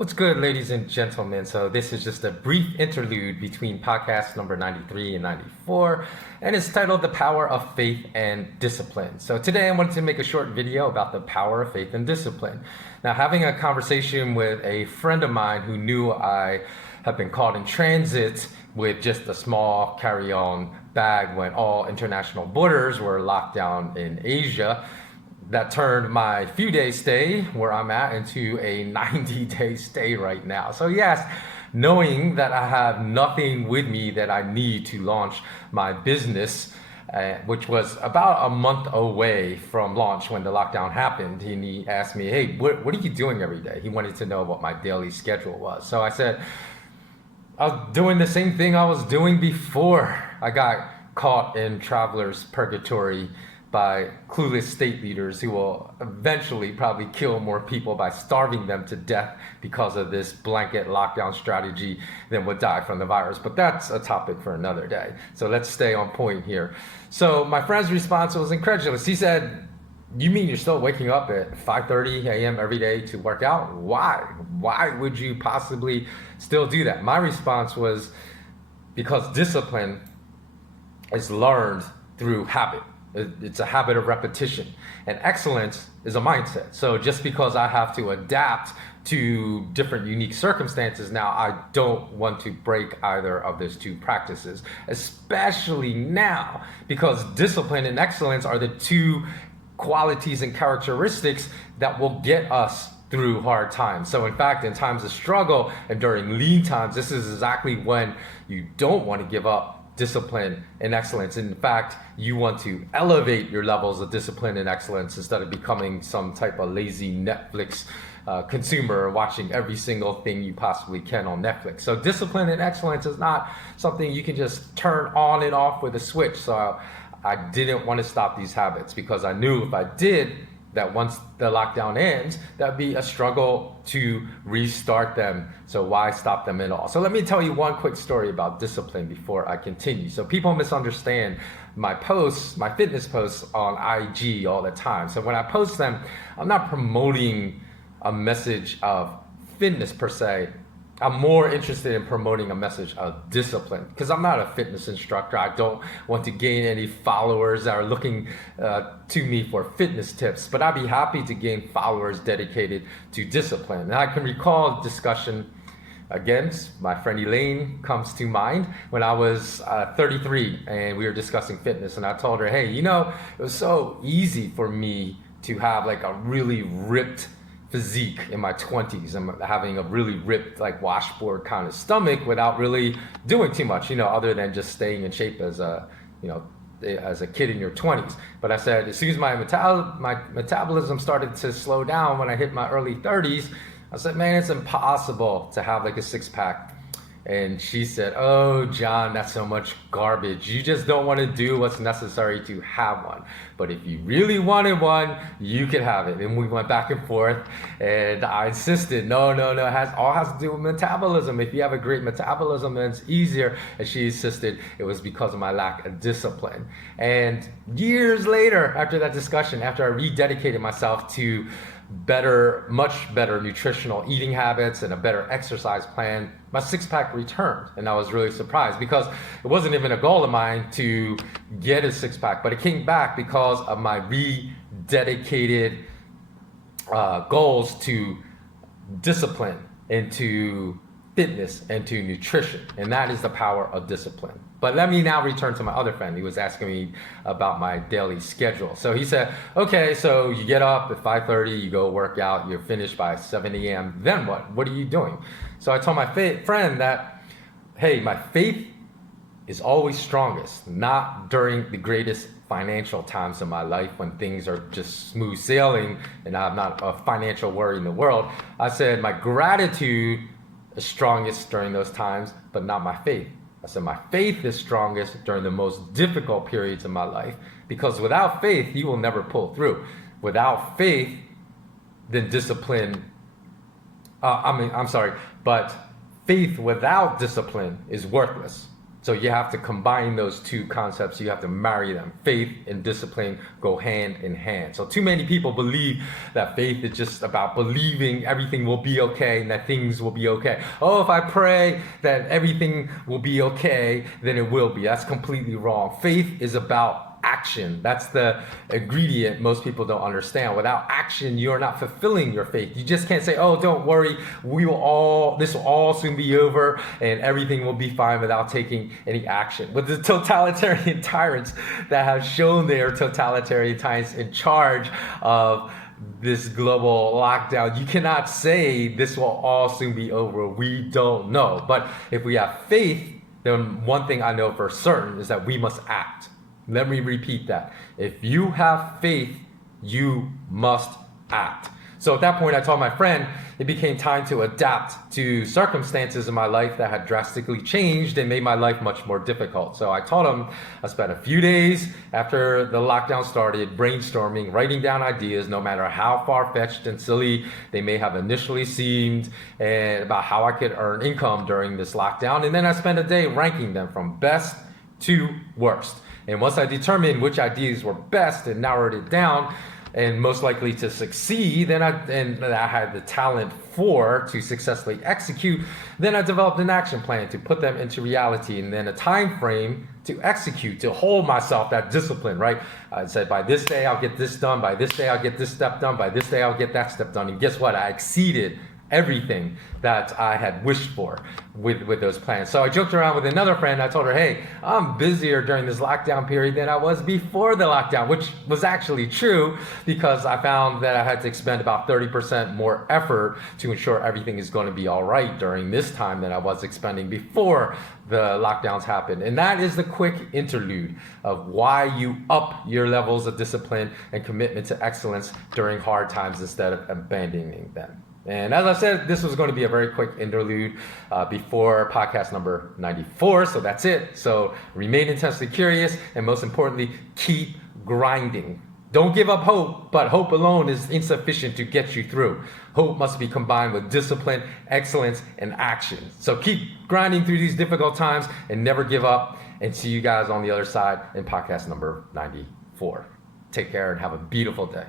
What's good, ladies and gentlemen? So this is just a brief interlude between podcast number 93 and 94, and it's titled The Power of Faith and Discipline. So today I wanted to make a short video about the power of faith and discipline. Now, having a conversation with a friend of mine who knew I have been caught in transit with just a small carry-on bag when all international borders were locked down in Asia, that turned my few day stay where I'm at into a 90-day stay right now. So yes, knowing that I have nothing with me that I need to launch my business, which was about a month away from launch when the lockdown happened, and he asked me, hey, what are you doing every day? He wanted to know what my daily schedule was. So I said, I was doing the same thing I was doing before I got caught in traveler's purgatory by clueless state leaders who will eventually probably kill more people by starving them to death because of this blanket lockdown strategy than would die from the virus. But that's a topic for another day. So let's stay on point here. So my friend's response was incredulous. He said, you mean you're still waking up at 5:30 a.m. every day to work out? Why? Why would you possibly still do that? My response was, because discipline is learned through habit. It's a habit of repetition, and excellence is a mindset. So just because I have to adapt to different unique circumstances now, I don't want to break either of those two practices, especially now, because discipline and excellence are the two qualities and characteristics that will get us through hard times. So in fact, in times of struggle and during lean times, this is exactly when you don't want to give up discipline and excellence. In fact, you want to elevate your levels of discipline and excellence instead of becoming some type of lazy Netflix consumer watching every single thing you possibly can on Netflix. So discipline and excellence is not something you can just turn on and off with a switch. So I didn't want to stop these habits because I knew if I did, that once the lockdown ends, that'd be a struggle to restart them. So why stop them at all? So let me tell you one quick story about discipline before I continue. So people misunderstand my posts, my fitness posts on IG all the time. So when I post them, I'm not promoting a message of fitness per se. I'm more interested in promoting a message of discipline because I'm not a fitness instructor. I don't want to gain any followers that are looking to me for fitness tips, but I'd be happy to gain followers dedicated to discipline. And I can recall a discussion against my friend Elaine comes to mind when I was 33 and we were discussing fitness, and I told her, hey, you know, it was so easy for me to have like a really ripped physique in my 20s and having a really ripped like washboard kind of stomach without really doing too much, you know, other than just staying in shape as a, you know, as a kid in your 20s. But I said, as soon as my metabolism started to slow down when I hit my early 30s, I said, man, it's impossible to have like a six-pack. And she said, oh, John, that's so much garbage. You just don't want to do what's necessary to have one. But if you really wanted one, you could have it. And we went back and forth, and I insisted, no, it all has to do with metabolism. If you have a great metabolism, then it's easier. And she insisted it was because of my lack of discipline. And years later, after that discussion, after I rededicated myself to much better nutritional eating habits and a better exercise plan, my six-pack returned. And I was really surprised because it wasn't even a goal of mine to get a six-pack, but it came back because of my rededicated goals to discipline and to fitness and to nutrition. And that is the power of discipline. But let me now return to my other friend. He was asking me about my daily schedule. So he said, okay, so you get up at 5:30, you go work out, you're finished by 7 a.m. Then what? What are you doing? So I told my friend that, hey, my faith is always strongest, not during the greatest financial times of my life when things are just smooth sailing and I'm not a financial worry in the world. I said my gratitude is strongest during those times, but not my faith. I said my faith is strongest during the most difficult periods of my life, because without faith, you will never pull through. Without faith, then discipline, but faith without discipline is worthless. So you have to combine those two concepts. You have to marry them. Faith and discipline go hand in hand. So too many people believe that faith is just about believing everything will be okay and that things will be okay. Oh, if I pray that everything will be okay, then it will be. That's completely wrong. Faith is about action. That's the ingredient most people don't understand. Without action, you're not fulfilling your faith. You just can't say, oh, don't worry, this will all soon be over and everything will be fine, without taking any action. With the totalitarian tyrants that have shown their totalitarian tyrants in charge of this global lockdown, you cannot say this will all soon be over. We don't know. But if we have faith, then one thing I know for certain is that we must act. Let me repeat that. If you have faith, you must act. So at that point, I told my friend it became time to adapt to circumstances in my life that had drastically changed and made my life much more difficult. So I told him I spent a few days after the lockdown started brainstorming, writing down ideas, no matter how far-fetched and silly they may have initially seemed, and about how I could earn income during this lockdown. And then I spent a day ranking them from best to worst. And once I determined which ideas were best and narrowed it down and most likely to succeed, then I had the talent to successfully execute, then I developed an action plan to put them into reality, and then a time frame to execute, to hold myself that discipline, right? I said, by this day, I'll get this done. By this day, I'll get this step done. By this day, I'll get that step done. And guess what? I exceeded everything that I had wished for with those plans. So I joked around with another friend. I told her, hey, I'm busier during this lockdown period than I was before the lockdown, which was actually true, because I found that I had to expend about 30% more effort to ensure everything is going to be all right during this time than I was expending before the lockdowns happened. And that is the quick interlude of why you up your levels of discipline and commitment to excellence during hard times instead of abandoning them. And as I said, this was going to be a very quick interlude before podcast number 94. So that's it. So remain intensely curious, and most importantly, keep grinding. Don't give up hope, but hope alone is insufficient to get you through. Hope must be combined with discipline, excellence, and action. So keep grinding through these difficult times and never give up. And see you guys on the other side in podcast number 94. Take care and have a beautiful day.